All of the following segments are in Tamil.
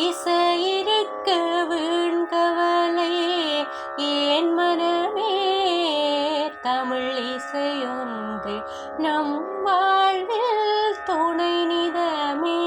இசையிருக்க வீண்கவலை ஏன் மனமே தமிழ் இசையொன்று நம் வாழ்வில் துணை நிதமே.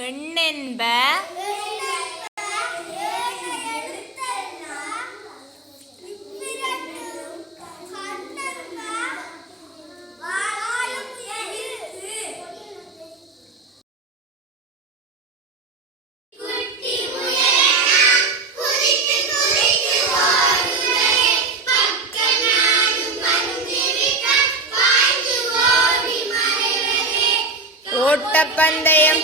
எண்ணென்ப ஓட்டப்பந்தயம்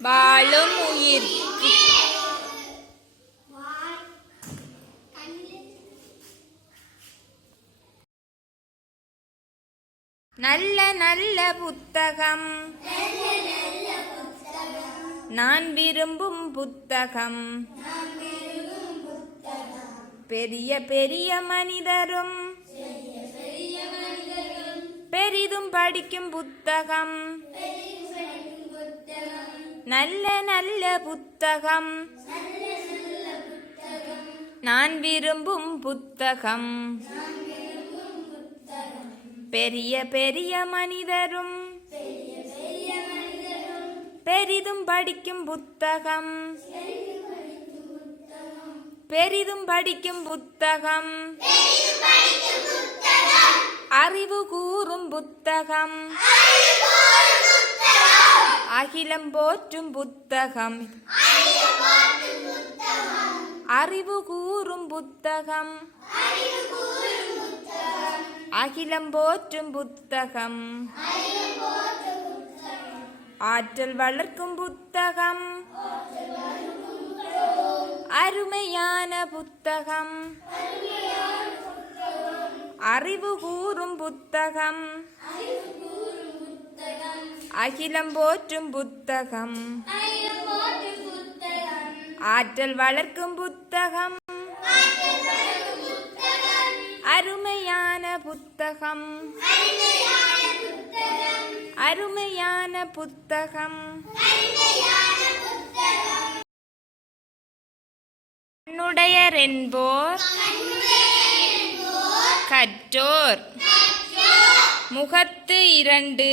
வாழும் உயிர் நல்ல நல்ல புத்தகம் நான் விரும்பும் புத்தகம் பெரிய பெரிய மனிதரும் பெரிதும் படிக்கும் புத்தகம் நல்ல நல்ல புத்தகம் நான் விரும்பும் புத்தகம் பெரிய பெரிய மனிதரும் பெரிதும் படிக்கும் புத்தகம் பெரிதும் படிக்கும் புத்தகம் அறிவு கூறும் புத்தகம் அகிலம் போற்றும் புத்தகம் அறிவு கூறும் புத்தகம் அகிலம் போற்றும் புத்தகம் ஆற்றல் வளர்க்கும் புத்தகம் அருமையான புத்தகம் அறிவு கூறும் புத்தகம் அகிலம் போற்றும் புத்தகம் ஆற்றல் வளர்க்கும் புத்தகம் அருமையான புத்தகம் அருமையான புத்தகம் கண்ணுடையர் என்போர் கற்றோர் முகத்து இரண்டு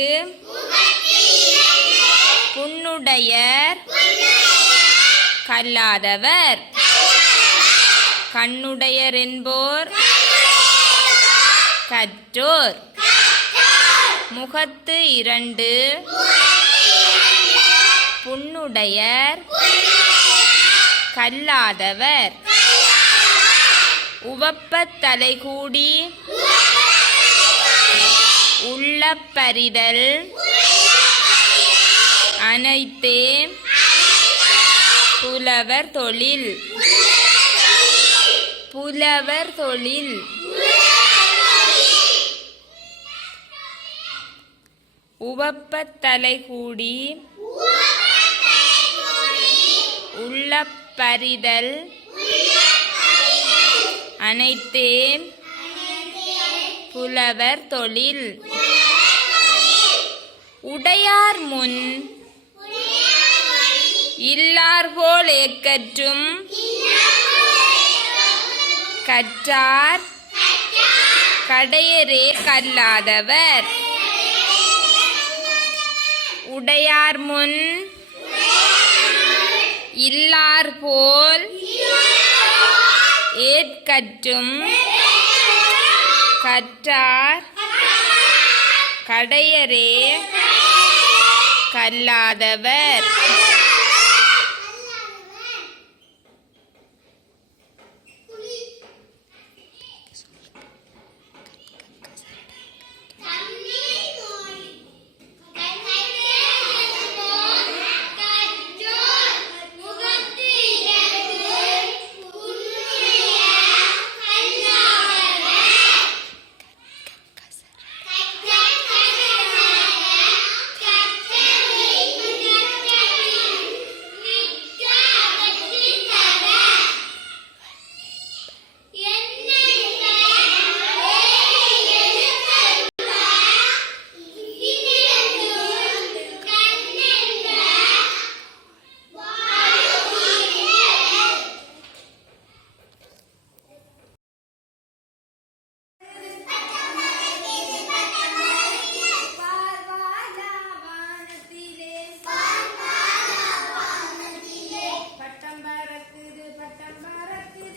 புண்ணுடையர் கல்லாதவர் கண்ணுடையர் என்போர் கற்றோர் முகத்து இரண்டு புண்ணுடையர் கல்லாதவர் உவப்பத் தலைகூடி உள்ளப்பரிதல் அனைத்தே புலவர் தொழில். புலவர் தொழில். உவப்பத் தலைகூடி உள்ளப்பரிதல் அனைத்தே புலவர் தொழில். உடையார் முன் இல்லார்போல் ஏக்கற்றும் கற்றார் கடையரே கல்லாதவர். உடையார் முன் இல்லார்போல் ஏற்கற்றும் கற்றார் கடையரே கல்லாதவர். பட்டம் பறக்குது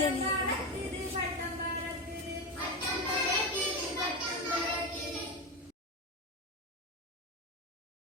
இல்லை